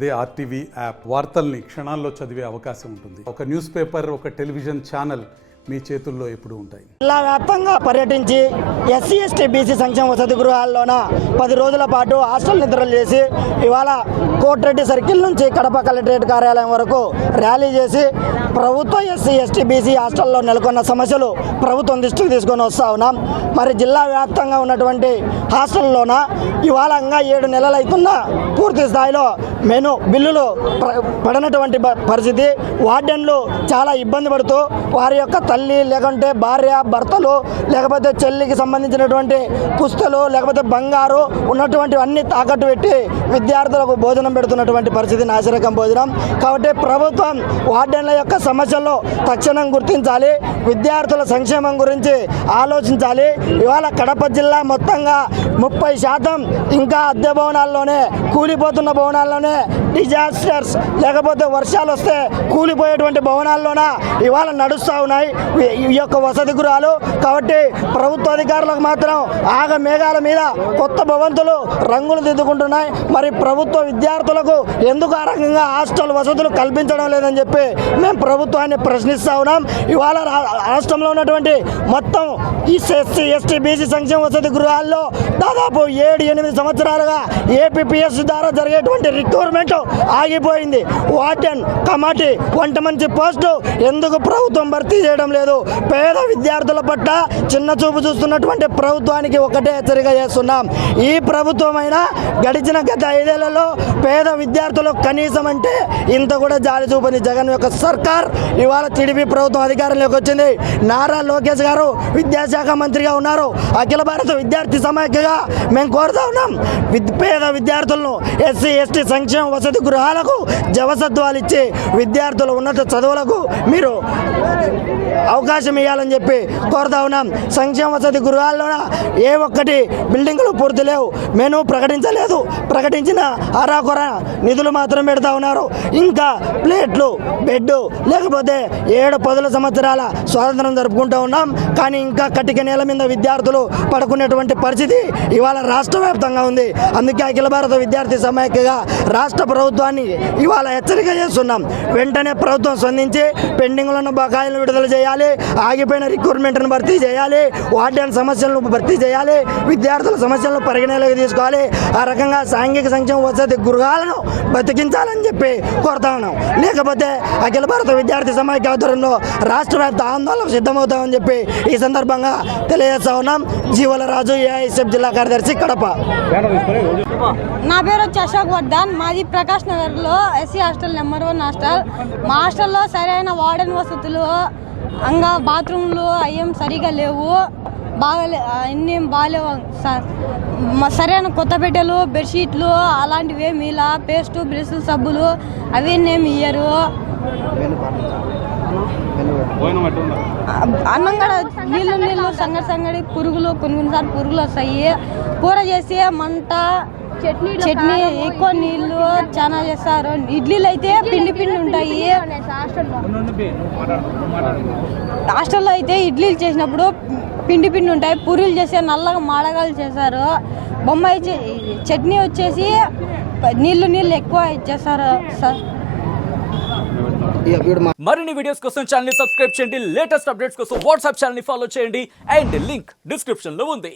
అదే RTV app వార్తల్ని క్షణాల్లో చదివే అవకాశం ఉంటుంది. ఒక న్యూస్ పేపర్, ఒక టెలివిజన్ ఛానల్ మీ చేతుల్లో ఎప్పుడూ ఉంటాయి. జిల్లా వ్యాప్తంగా పర్యటించి ఎస్సీ ఎస్టీ బీసీ సంక్షేమ వసతి గృహాల్లోన 10 రోజుల పాటు హాస్టల్ నిద్రలు చేసి ఇవాళ కోటిరెడ్డి సర్కిల్ నుంచి కడప కలెక్టరేట్ కార్యాలయం వరకు ర్యాలీ చేసి ప్రభుత్వ ఎస్సీ ఎస్టీ బీసీ హాస్టల్లో నెలకొన్న సమస్యలు ప్రభుత్వం దృష్టికి తీసుకొని వస్తూ ఉన్నాం. మరి జిల్లా వ్యాప్తంగా ఉన్నటువంటి హాస్టల్లోన ఇవాళ 7 నెలలు అవుతున్నా పూర్తి స్థాయిలో బిల్లులు పడినటువంటి పరిస్థితి. వార్డెన్లు చాలా ఇబ్బంది పడుతూ వారి యొక్క తల్లి లేకుంటే భార్య భర్తలు లేకపోతే చెల్లికి సంబంధించినటువంటి పుస్తలు లేకపోతే బంగారు ఉన్నటువంటి అన్ని తాకట్టు పెట్టి విద్యార్థులకు భోజనం పెడుతున్నటువంటి పరిస్థితి నాసిరకం భోజనం. కాబట్టి ప్రభుత్వం వార్డెన్ల యొక్క సమస్యల్లో తక్షణం గుర్తించాలి, విద్యార్థుల సంక్షేమం గురించి ఆలోచించాలి. ఇవాళ కడప జిల్లా మొత్తంగా 30% ఇంకా అద్దె భవనాల్లోనే, కూలిపోతున్న భవనాల్లోనే, డిజాస్టర్స్ లేకపోతే వర్షాలు వస్తే కూలిపోయేటువంటి భవనాల్లోన ఇవాళ నడుస్తూ ఉన్నాయి ఈ యొక్క వసతి గృహాలు. కాబట్టి ప్రభుత్వ అధికారులకు మాత్రం ఆగ మేఘాల మీద కొత్త భవంతులు రంగులు దిద్దుకుంటున్నాయి. మరి ప్రభుత్వ విద్యార్థులకు ఎందుకు ఆ రకంగా హాస్టల్ వసతులు కల్పించడం లేదని చెప్పి మేము ప్రభుత్వాన్ని ప్రశ్నిస్తూ ఉన్నాం. ఇవాళ రాష్ట్రంలో ఉన్నటువంటి మొత్తం ఈ ఎస్సీ ఎస్టీ బీసీ సంక్షేమ వసతి గృహాల్లో దాదాపు 7-8 సంవత్సరాలుగా ఏపీపీఎస్ ద్వారా జరిగేటువంటి రిక్రూట్మెంట్ ఆగిపోయింది. వార్డెన్, కమిటీ, వంట మంచి పోస్టు ఎందుకు ప్రభుత్వం భర్తీ చేయడం లేదు? పేద విద్యార్థుల పట్ల చిన్న చూపు చూస్తున్నటువంటి ప్రభుత్వానికి ఒకటే హెచ్చరిక చేస్తున్నాం. ఈ ప్రభుత్వమైనా గడిచిన గత 5 ఏళ్లలో పేద విద్యార్థులకు కనీసం అంటే ఇంత కూడా జాలి చూపని జగన్ యొక్క సర్కార్ ఇవాళ టీడీపీ ప్రభుత్వం అధికారంలోకి వచ్చింది. నారా లోకేష్ గారు విద్యాశాఖ మంత్రిగా ఉన్నారు. అఖిల భారత విద్యార్థి సమాఖ్యగా మేము కోరుతా ఉన్నాం, పేద విద్యార్థులను ఎస్సీ ఎస్టీ సంక్షేమ వసతి గృహాలకు జవసత్వాలు ఇచ్చి విద్యార్థుల ఉన్నత చదువులకు మీరు అవకాశం ఇవ్వాలని చెప్పి కోరుతా ఉన్నాం. సంక్షేమ వసతి గృహాల్లోన ఏ ఒక్కటి బిల్డింగులు పూర్తి లేవు, మెనూ ప్రకటించలేదు, ప్రకటించిన అరాకొర నిధులు మాత్రం పెడతా ఉన్నారు. ఇంకా ప్లేట్లు, బెడ్ లేకపోతే 7-10 సంవత్సరాల స్వాతంత్రం జరుపుకుంటూ ఉన్నాం. కానీ ఇంకా కటిక నేల మీద విద్యార్థులు పడుకునేటువంటి పరిస్థితి ఇవాళ రాష్ట్ర వ్యాప్తంగా ఉంది. అందుకే అఖిల భారత విద్యార్థి సమాఖ్యగా రాష్ట్ర ప్రభుత్వాన్ని ఇవాళ హెచ్చరిక చేస్తున్నాం. వెంటనే ప్రభుత్వం స్పందించి పెండింగ్లో ఉన్న బకాయిలను విడుదల చేయాలి, ఆగిపోయిన రిక్రూట్మెంట్ను భర్తీ చేయాలి, వార్డెన్ సమస్యలను భర్తీ చేయాలి, విద్యార్థుల సమస్యలను పరిగణలోకి తీసుకోవాలి. ఆ రకంగా సాంఘిక సంక్షేమ వసతి గృహాలను బతికించాలని చెప్పి కోరుతా ఉన్నాం. లేకపోతే అఖిల భారత విద్యార్థి సమాఖ్య ఆధ్వర్యంలో రాష్ట్ర వ్యాప్త ఆందోళనకు సిద్ధమవుతామని చెప్పి ఈ సందర్భంగా తెలియజేస్తా ఉన్నాం. జీవల రాజు, ఏఐఎస్ఎఫ్ జిల్లా కార్యదర్శి, కడప. నా పేరు వచ్చి అశోక్ వర్ధన్. మాది ప్రకాష్ నగర్లో ఎస్సీ హాస్టల్ నెంబర్ 1 హాస్టల్. మా హాస్టల్లో సరైన వార్డెన్ వసతులు, బాత్రూమ్లు అయ్యేం సరిగా లేవు, అన్నీ బాగాలేవు సార్. సరైన కొత్త పెట్టెలు, బెడ్షీట్లు అలాంటివి ఏమి ఇలా, పేస్టు, బ్రష్, సబ్బులు అవి ఏమి ఇయ్యరు. అన్నం కూడా నీళ్ళు సంగడి పురుగులు, కొన్నిసార్లు పురుగులు వస్తాయి. కూర చేసి మంట, చట్నీ ఎక్కువ నీళ్ళు చాలా చేస్తారు. ఇడ్లీలు అయితే పిండి ఉంటాయి. హాస్టల్లో అయితే ఇడ్లీలు చేసినప్పుడు పిండి ఉంటాయి, పూరీలు చేసి నల్లగా మాడగాలు చేశారు. బొమ్మాయి చట్నీ వచ్చేసి నీళ్ళు ఎక్కువ ఇచ్చేస్తారు సార్. మరిన్ని వీడియోస్ కోసం ఛానల్ ని సబ్స్క్రైబ్ చేయండి. లేటెస్ట్ అప్డేట్స్ కోసం వాట్సాప్ ఛానల్ ని ఫాలో చేయండి. అండ్ లింక్ డిస్క్రిప్షన్ లో ఉంది.